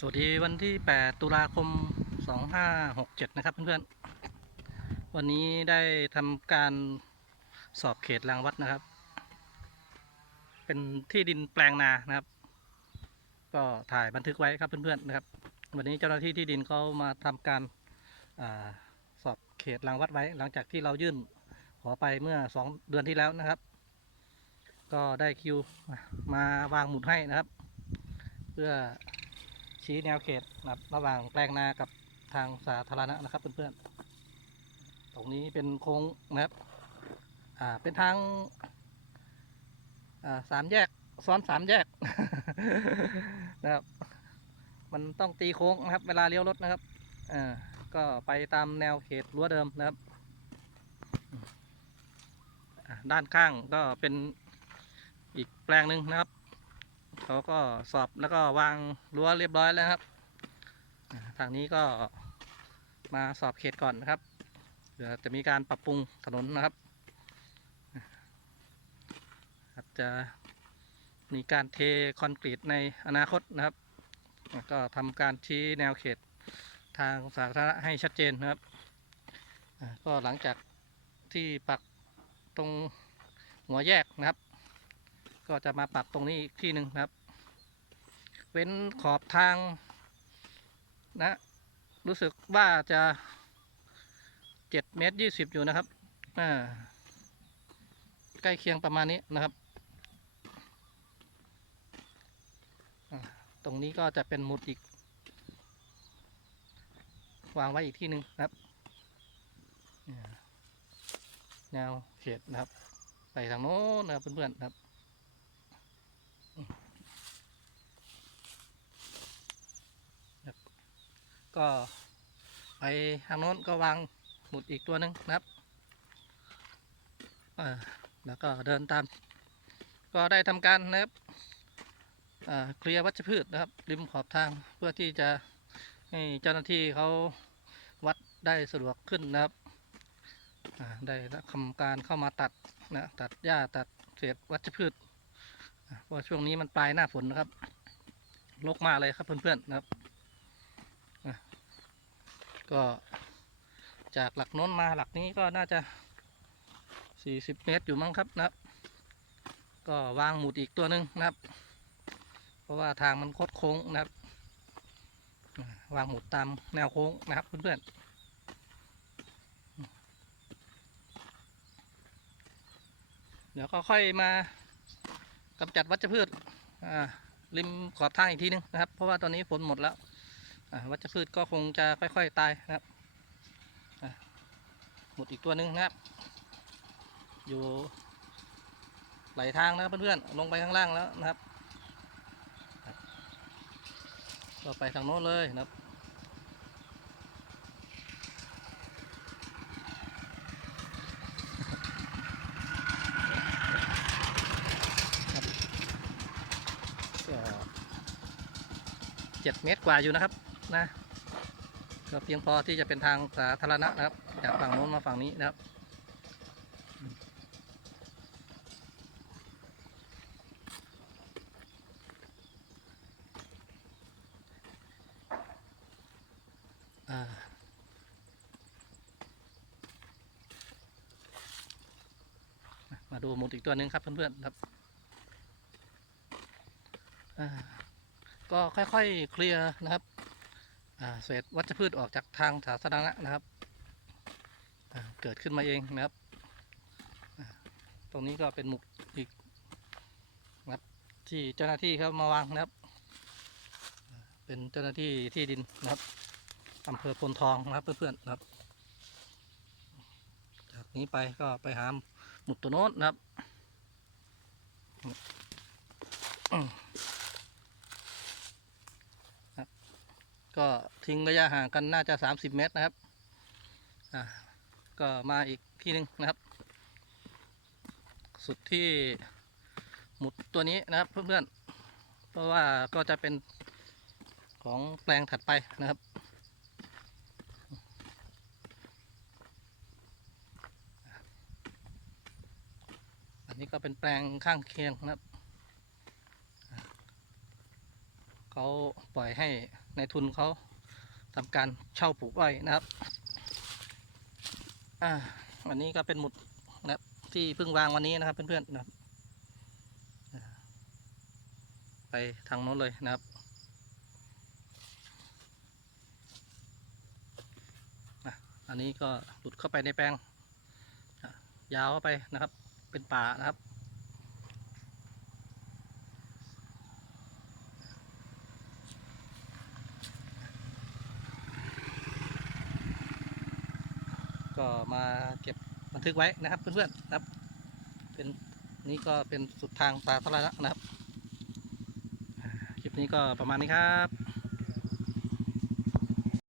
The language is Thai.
สวัสดีวันที่ 8 ตุลาคม 2567 นะครับเพื่อนๆ วันนี้ได้ทำการสอบเขตรางวัดนะครับ เป็นที่ดินแปลงนานะครับ ก็ถ่ายบันทึกไว้ครับเพื่อนๆนะครับ วันนี้เจ้าหน้าที่ที่ดินเขามาทำการอาสอบเขตรางวัดไว้ หลังจากที่เรายื่นขอไปเมื่อ 2 เดือนที่แล้วนะครับ ก็ได้คิวมาวางหมุดให้นะครับ เพื่อ ชี้แนวเขตนะครับระหว่างแปลงนากับทางสาธารณะนะครับเพื่อนๆ ตรงนี้เป็นโค้งนะครับ อ่า เป็นทาง อ่าสามแยก ซ้อนสามแยกนะครับ มันต้องตีโค้งนะครับ เวลาเลี้ยวรถนะครับ อ่า ก็ไปตามแนวเขตรั้วเดิมนะครับ ด้านข้างก็เป็นอีกแปลงหนึ่งนะครับ เขาก็สอบแล้วก็วางรั้วเรียบร้อยแล้วครับ ทางนี้ก็มาสอบเขตก่อนนะครับเดี๋ยวจะมีการปรับปรุงถนนนะครับอาจจะมีการเทคอนกรีตในอนาคตนะครับแล้วก็ทำการชี้แนวเขตทางสาธารณะให้ชัดเจนนะครับ ก็หลังจากที่ปักตรงหัวแยกนะครับ ก็จะมาปักตรงนี้อีกที่หนึ่งครับ เว้นขอบทางนะ รู้สึกว่าจะเจ็ดเมตรยี่สิบอยู่นะครับอ่าใกล้เคียงประมาณนี้นะครับ ตรงนี้ก็จะเป็นหมุดอีก วางไว้อีกที่หนึ่งนะครับเนี่ยแนวเขตนะครับ ไปทางโน้นนะครับเพื่อนๆนะครับ ก็ไปทางโน้นก็วางหมุดอีกตัวหนึ่งนะครับแล้วก็เดินตาม ก็ได้ทำการนะครับเคลียร์วัชพืชนะครับ ริมขอบทางเพื่อที่จะให้เจ้าหน้าที่เขาวัดได้สะดวกขึ้นนะครับได้ทำการเข้ามาตัดนะตัดหญ้าตัดเศษวัชพืชเพราะช่วงนี้มันปลายหน้าฝนนะครับรกมากเลยครับเพื่อนๆนะครับ ก็จากหลักโน้นมาหลักนี้ก็น่าจะ 40 เมตรอยู่มั้งครับนะครับ ก็วางหมุดอีกตัวหนึ่งนะครับ เพราะว่าทางมันคดโค้งนะครับ วางหมุดตามแนวโค้งนะครับเพื่อนๆเดี๋ยวก็ค่อยมากำจัดวัชพืชริมขอบทางอีกทีนึงนะครับ เพราะว่าตอนนี้ฝนหมดแล้ว วัชพืชก็คงจะค่อย ๆ ตายนะครับหมดอีกตัวหนึ่งนะครับ อยู่ไหลทางนะครับเพื่อนๆลงไปข้างล่างแล้วนะครับก็ไปทางโน้นเลยนะครับเจ็ดเมตรกว่าอยู่นะครับ นะก็เพียงพอที่จะเป็นทางสาธารณะนะครับ จากฝั่งโน้นมาฝั่งนี้นะครับมาดูหมุดอีกตัวหนึ่งครับเพื่อนๆครับก็ค่อยๆเคลียร์นะครับ เศษวัชพืชออกจากทางสาธารณะนะครับ เกิดขึ้นมาเองนะครับ ตรงนี้ก็เป็นหมุกอีกนะครับที่เจ้าหน้าที่เขามาวางนะครับ เป็นเจ้าหน้าที่ที่ดินนะครับอำเภอพลทองนะครับเพื่อนๆนะครับ จากนี้ไปก็ไปหาหมุดตัวโน้นนะครับอืม ก็ทิ้งระยะห่างกันน่าจะ 30 เมตรนะครับอ่าก็มาอีกที่หนึ่งนะครับ สุดที่หมุดตัวนี้นะครับเพื่อนๆเพราะว่าก็จะเป็นของแปลงถัดไปนะครับอันนี้ก็เป็นแปลงข้างเคียงนะครับ เขาปล่อยให้ ในทุนเขาทำการเช่าปลูกอ้อยนะครับอ่าอันนี้ก็เป็นหมุดนะครับที่เพิ่งวางวันนี้นะครับ เพื่อนๆนะครับไปทางโน้นเลยนะครับอันนี้ก็หลุดเข้าไปในแปลง ยาวเข้าไปนะครับ เป็นป่านะครับ ก็มาเก็บบันทึกไว้นะครับเพื่อนๆนะครับ เป็นนี่ก็เป็นสุดทางสาธารณะนะครับ คลิปนี้ก็ประมาณนี้ครับ